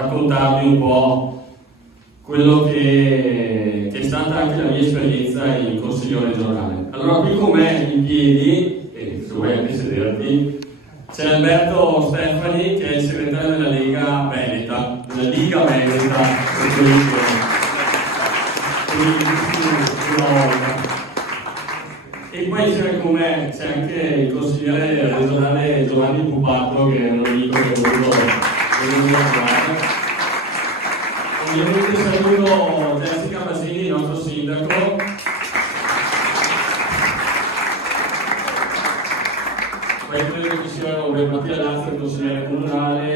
raccontarvi un po' quello che è stata anche la mia esperienza in Consiglio regionale. Allora, qui con me in piedi, e se vuoi anche sederti, c'è Alberto Stefani, che è il segretario della Lega Veneta, della Liga Veneta. E poi insieme con me c'è anche il consigliere regionale Giovanni Pupatto, che è un amico che ho voluto venire a trovare. Ovviamente saluto Jessica Masini, il nostro sindaco. Poi credo che ci siano Mattia Lazio, il consigliere comunale,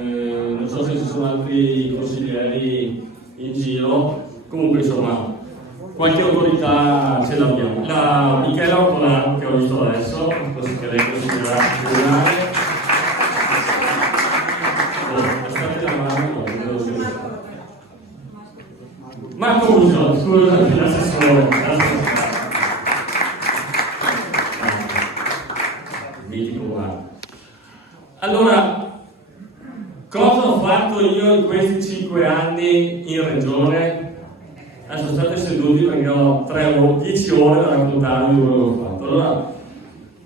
non so se ci sono altri consiglieri in giro, comunque insomma qualche autorità ce l'abbiamo. La Michela Ortolano, che ho visto adesso, che lei è consigliera comunale. Aspetta la mano, no, non devo dire. Marco Muso, scusa, l'assessore. Mitico, guarda. Allora, cosa ho fatto io in questi 5 anni in regione? Adesso state seduti perché ho 10 ore da raccontarvi quello che ho fatto. Allora,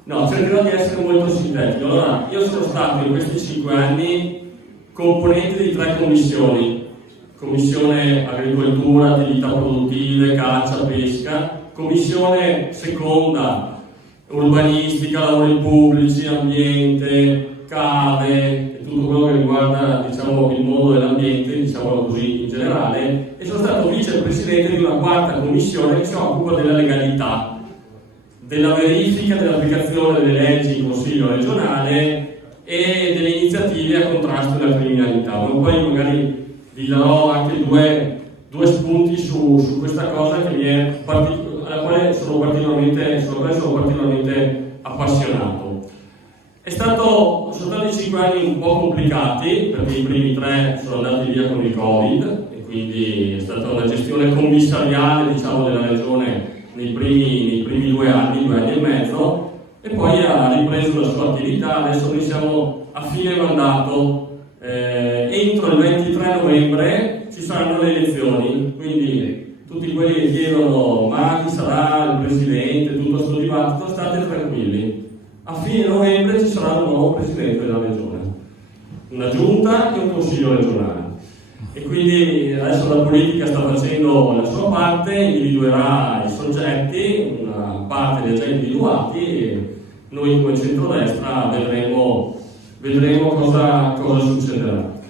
no, cercherò di essere molto sintetico. Allora, io sono stato in questi 5 anni componente di 3 commissioni: Commissione Agricoltura, Attività Produttive, Caccia, Pesca, Commissione seconda Urbanistica, Lavori Pubblici, Ambiente, Cave e tutto quello che riguarda, diciamo, il mondo dell'ambiente, diciamolo così in generale, e sono stato vicepresidente di una 4ª commissione che si occupa della legalità, della verifica dell'applicazione delle leggi in Consiglio regionale e delle iniziative a contrasto della criminalità. Ma poi magari vi darò anche due spunti su questa cosa alla quale sono particolarmente appassionato. Sono stati 5 anni un po' complicati, perché i primi 3 sono andati via con il Covid, e quindi è stata una gestione commissariale, diciamo, della regione nei primi 2 anni e mezzo, e poi ha ripreso la sua attività. Adesso noi siamo a fine mandato. Entro il 23 novembre ci saranno le elezioni, quindi tutti quelli che chiedono ma chi sarà il presidente, tutto questo dibattito, state tranquilli. A fine novembre ci sarà un nuovo presidente della regione, una giunta e un consiglio regionale, e quindi adesso la politica sta facendo la sua parte, individuerà i soggetti, una parte li ha già individuati, e noi come centrodestra vedremo cosa succederà.